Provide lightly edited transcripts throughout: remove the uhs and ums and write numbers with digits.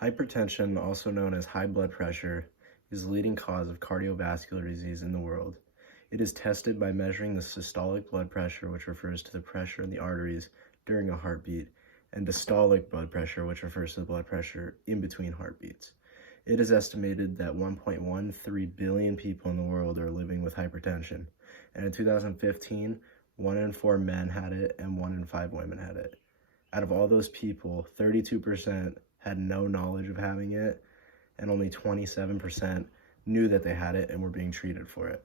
Hypertension, also known as high blood pressure, is the leading cause of cardiovascular disease in the world. It is tested by measuring the systolic blood pressure, which refers to the pressure in the arteries during a heartbeat, and diastolic blood pressure, which refers to the blood pressure in between heartbeats. It is estimated that 1.13 billion people in the world are living with hypertension, and in 2015, 1 in 4 men had it and 1 in 5 women had it. Out of all those people, 32% had no knowledge of having it, and only 27% knew that they had it and were being treated for it.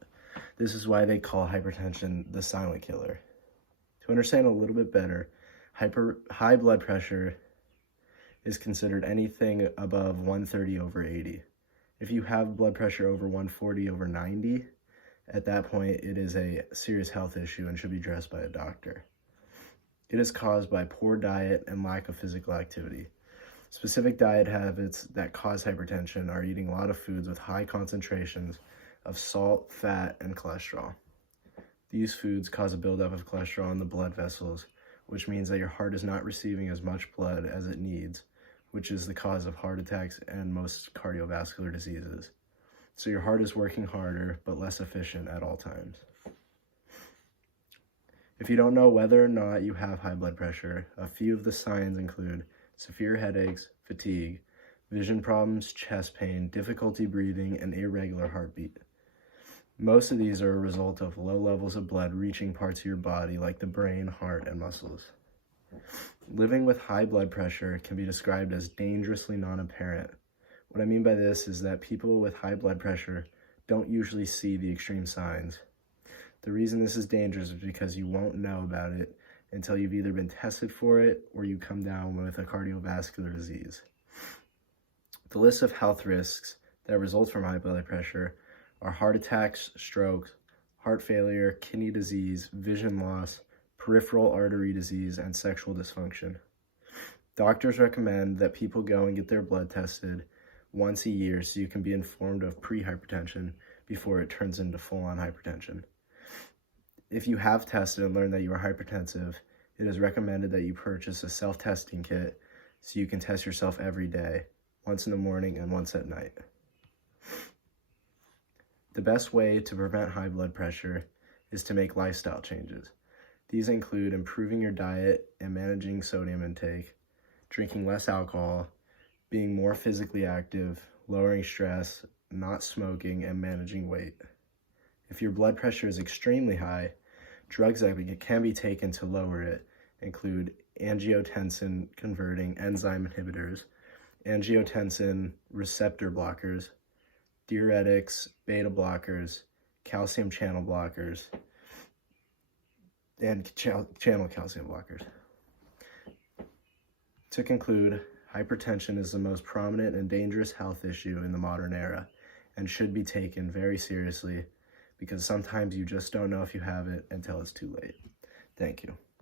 This is why they call hypertension the silent killer. To understand a little bit better, high blood pressure is considered anything above 130/80. If you have blood pressure over 140/90, at that point it is a serious health issue and should be addressed by a doctor. It is caused by poor diet and lack of physical activity. Specific diet habits that cause hypertension are eating a lot of foods with high concentrations of salt, fat, and cholesterol. These foods cause a buildup of cholesterol in the blood vessels, which means that your heart is not receiving as much blood as it needs, which is the cause of heart attacks and most cardiovascular diseases. So your heart is working harder, but less efficient at all times. If you don't know whether or not you have high blood pressure, a few of the signs include severe headaches, fatigue, vision problems, chest pain, difficulty breathing, and irregular heartbeat. Most of these are a result of low levels of blood reaching parts of your body like the brain, heart, and muscles. Living with high blood pressure can be described as dangerously non-apparent. What I mean by this is that people with high blood pressure don't usually see the extreme signs. The reason this is dangerous is because you won't know about it until you've either been tested for it or you come down with a cardiovascular disease. The list of health risks that result from high blood pressure are heart attacks, strokes, heart failure, kidney disease, vision loss, peripheral artery disease, and sexual dysfunction. Doctors recommend that people go and get their blood tested once a year so you can be informed of pre-hypertension before it turns into full-on hypertension. If you have tested and learned that you are hypertensive, it is recommended that you purchase a self-testing kit so you can test yourself every day, once in the morning and once at night. The best way to prevent high blood pressure is to make lifestyle changes. These include improving your diet and managing sodium intake, drinking less alcohol, being more physically active, lowering stress, not smoking, and managing weight. If your blood pressure is extremely high, drugs that can be taken to lower it include angiotensin-converting enzyme inhibitors, angiotensin receptor blockers, diuretics, beta blockers, calcium channel blockers, and channel calcium blockers. To conclude, hypertension is the most prominent and dangerous health issue in the modern era and should be taken very seriously because sometimes you just don't know if you have it until it's too late. Thank you.